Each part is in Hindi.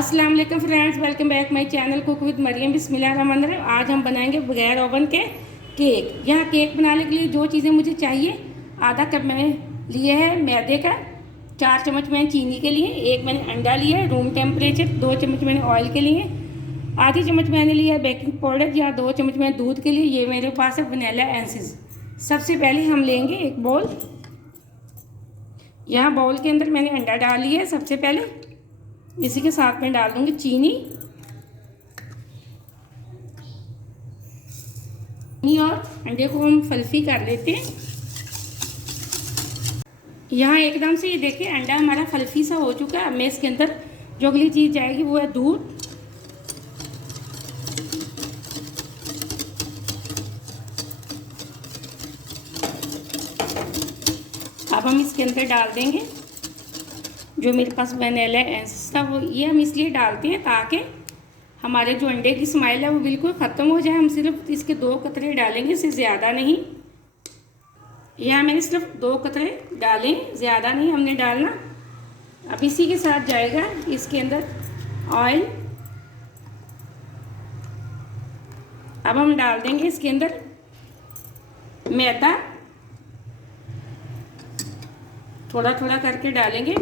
अस्सलाम वालेकुम friends, welcome back my channel cook with Maryam. बिस्मिल्लाहिर्रहमानिर्रहीम। आज हम बनाएंगे बगैर ओवन के केक। यहाँ केक बनाने के लिए जो चीज़ें मुझे चाहिए, आधा कप मैंने लिए है मैदे का, 4 चम्मच मैंने चीनी के लिए, 1 मैंने अंडा लिया है रूम टेम्परेचर, 2 चम्मच मैंने ऑयल के लिए, आधी चम्मच मैंने लिया है बेकिंग पाउडर या 2 चम्मच मैंने दूध के लिए। ये मेरे पास है वनीला एसेंस। सबसे पहले हम लेंगे एक बाउल। यहाँ बाउल के अंदर मैंने अंडा डाल लिया है। सबसे पहले इसी के साथ में डाल दूंगी चीनी और अंडे को हम फल्फी कर लेते हैं। यहाँ एकदम से ये देखिए अंडा हमारा फल्फी सा हो चुका है। अब मैं इसके अंदर जो अगली चीज़ जाएगी वो है दूध। अब हम इसके अंदर डाल देंगे जो मेरे पास वनीला एसेंस था, वो ये हम इसलिए डालते हैं ताकि हमारे जो अंडे की स्मेल है वो बिल्कुल ख़त्म हो जाए। हम सिर्फ इसके 2 कतरे डालेंगे, इससे ज़्यादा नहीं। यहाँ मैंने सिर्फ 2 कतरे डालें, ज़्यादा नहीं हमने डालना। अब इसी के साथ जाएगा इसके अंदर ऑयल। अब हम डाल देंगे इसके अंदर मैदा, थोड़ा थोड़ा करके डालेंगे।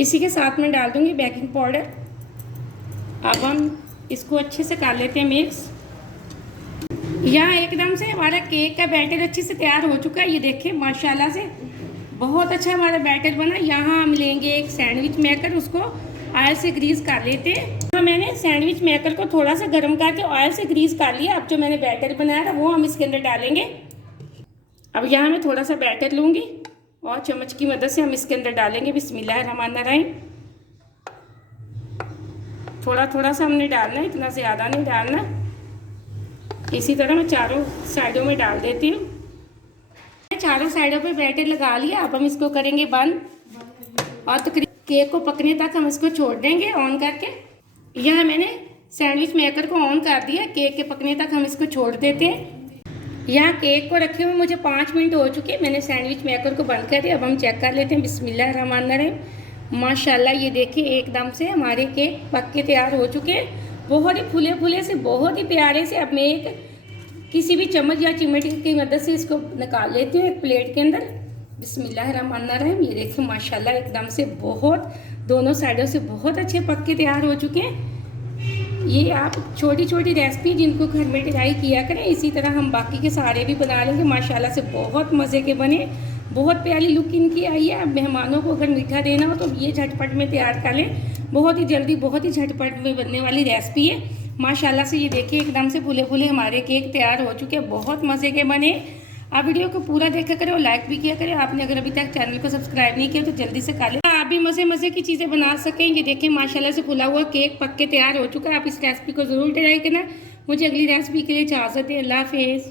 इसी के साथ में डाल दूंगी बेकिंग पाउडर। अब हम इसको अच्छे से कर लेते हैं मिक्स। यहाँ एकदम से हमारा केक का बैटर अच्छे से तैयार हो चुका है। ये देखिए माशाल्लाह से बहुत अच्छा हमारा बैटर बना। यहाँ हम लेंगे एक सैंडविच मेकर, उसको ऑयल से ग्रीस कर लेते हैं। तो मैंने सैंडविच मेकर को थोड़ा सा गर्म करके ऑयल से ग्रीस कर लिया। अब जो मैंने बैटर बनाया था वो हम इसके अंदर डालेंगे। अब यहाँ मैं थोड़ा सा बैटर लूँगी और चम्मच की मदद से हम इसके अंदर डालेंगे। बिस्मिल्लाहिर्रहमानिर्रहीम। थोड़ा थोड़ा सा हमने डालना है, इतना ज़्यादा नहीं डालना। इसी तरह मैं चारों साइडों में डाल देती हूँ। चारों साइडों पे बैटर लगा लिया। अब हम इसको करेंगे बंद और तकरीबन केक को पकने तक हम इसको छोड़ देंगे ऑन करके। यह मैंने सैंडविच मेकर को ऑन कर दिया। केक के पकने तक हम इसको छोड़ देते हैं। यहाँ केक को रखे हुए मुझे 5 मिनट हो चुके। मैंने सैंडविच मेकर को बंद कर दिया। अब हम चेक कर लेते हैं। बिस्मिल्लाहिर्रहमानिर्रहीम। माशाल्लाह ये देखिए एकदम से हमारे केक पक के तैयार हो चुके हैं। बहुत ही फूले फूले से, बहुत ही प्यारे से। अब मैं एक किसी भी चम्मच या चिमटी की मदद से इसको निकाल लेती हूँ एक प्लेट के अंदर। बिस्मिल्लाहिर्रहमानिर्रहीम। ये देखिए माशाल्लाह एकदम से बहुत दोनों साइडों से बहुत अच्छे पक के तैयार हो चुके हैं। ये आप छोटी छोटी रेसिपी जिनको घर में ट्राई किया करें। इसी तरह हम बाकी के सारे भी बना लेंगे। माशाल्लाह से बहुत मज़े के बने, बहुत प्यारी लुक इनकी आई है। अब मेहमानों को अगर मीठा देना हो तो ये झटपट में तैयार कर लें। बहुत ही जल्दी, बहुत ही झटपट में बनने वाली रेसिपी है। माशाल्लाह से ये देखिए एकदम से फूले फूले हमारे केक तैयार हो चुके हैं। बहुत मज़े के बने। आप वीडियो को पूरा देखा करें और लाइक भी किया करें। आपने अगर अभी तक चैनल को सब्सक्राइब नहीं किया तो जल्दी से कर लें, आप भी मज़े मज़े की चीज़ें बना सकें। ये देखें माशाल्लाह से फुला हुआ केक पक के तैयार हो चुका है। आप इस रेसिपी को ज़रूर ट्राई करना। मुझे अगली रेसिपी के लिए इजाज़त दें। अल्लाह हाफिज़।